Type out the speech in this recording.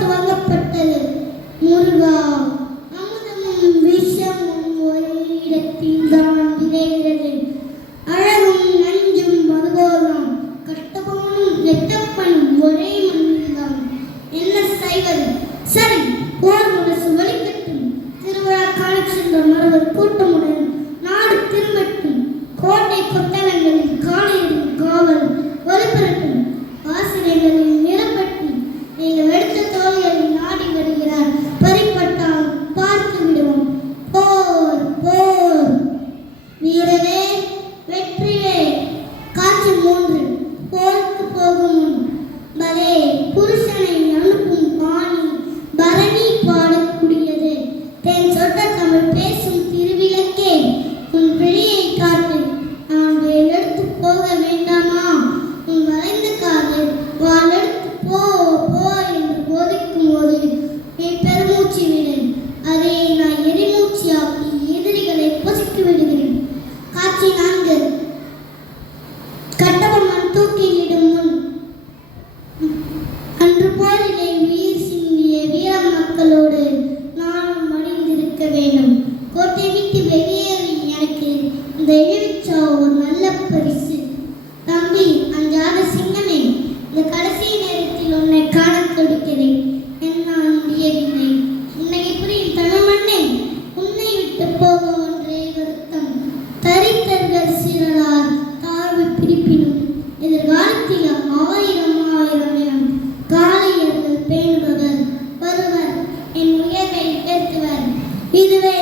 துவங்கப்பட்டது. முருகா, அமுதமும் விஷமும் ஒரே இடத்தில் தான் விளைகிறது. அழகும் நஞ்சும் அதுபோலாம். கட்டபொம்மனும் எட்டப்பனும் ஒரே மண்ணில் தான். என்ன செய்வது? சரி, போர் முரசு ஒலிக்கட்டும். திருவிழா காண சென்ற மரவர் கூட்டமுடன் நாடு திரும்பட்டும். கோட்டை கொத்தளங்களில் காலையிடும் காவல் ஒலிபரட்டும். ஆசிரியர்களில் நிரப்பட்டும். நீங்கள் எடுத்த தோழிகளை நாடி வருகிறார். பறிப்பட்டால் பார்த்து விடுவோம். போர் போர். வீரரே, வெற்றியே. காட்சி 3. போருக்கு போகும் முன் பலே புருஷனை அனுப்பும் பாணி பரணி பாடக்கூடியது. தென் சொட்ட தமிழ் பேசும் திருவிளக்கே, உன் விழியை காட்டு. நான் வேலெடுத்து போக வேண்டாமா? உன் வளைந்த காது வாழெடுத்து போ போ என்று போதிக்கும் போது நீ பெருமூச்சு விடு. அதை நான் எரிமூச்சியாக்கி எதிரிகளை பொசுக்கி விடுகிறேன். காட்சி 4. கட்டபொம்மன் தூக்கிலிடும் முன். அன்று போரிலே உயிர் சிந்திய வீர மக்களோடு நானும் மடிந்திருக்க வேண்டும். கோட்டை விட்டு வெளியேறி எனக்கு இந்த இழிச்சா ஒரு நல்ல பரிசு. தம்பி, அஞ்சாத சிங்கமே, இந்த கடைசி நேரத்தில் உன்னை காண கொடுக்கிறேன். என்னால் முடியவில்லை. உன்னை புரியும் தமிழ் மண்ணே, உன்னை விட்டு போக ஒன்றே வருத்தம். தரித்தர்கள் சிறரால் தாழ்வு பிடிப்பினும் எதிர்காலத்தில் 1000 காளையர்கள் பேணுபவர் வருவர், என் உயர்வை உயர்த்துவர். இதுவே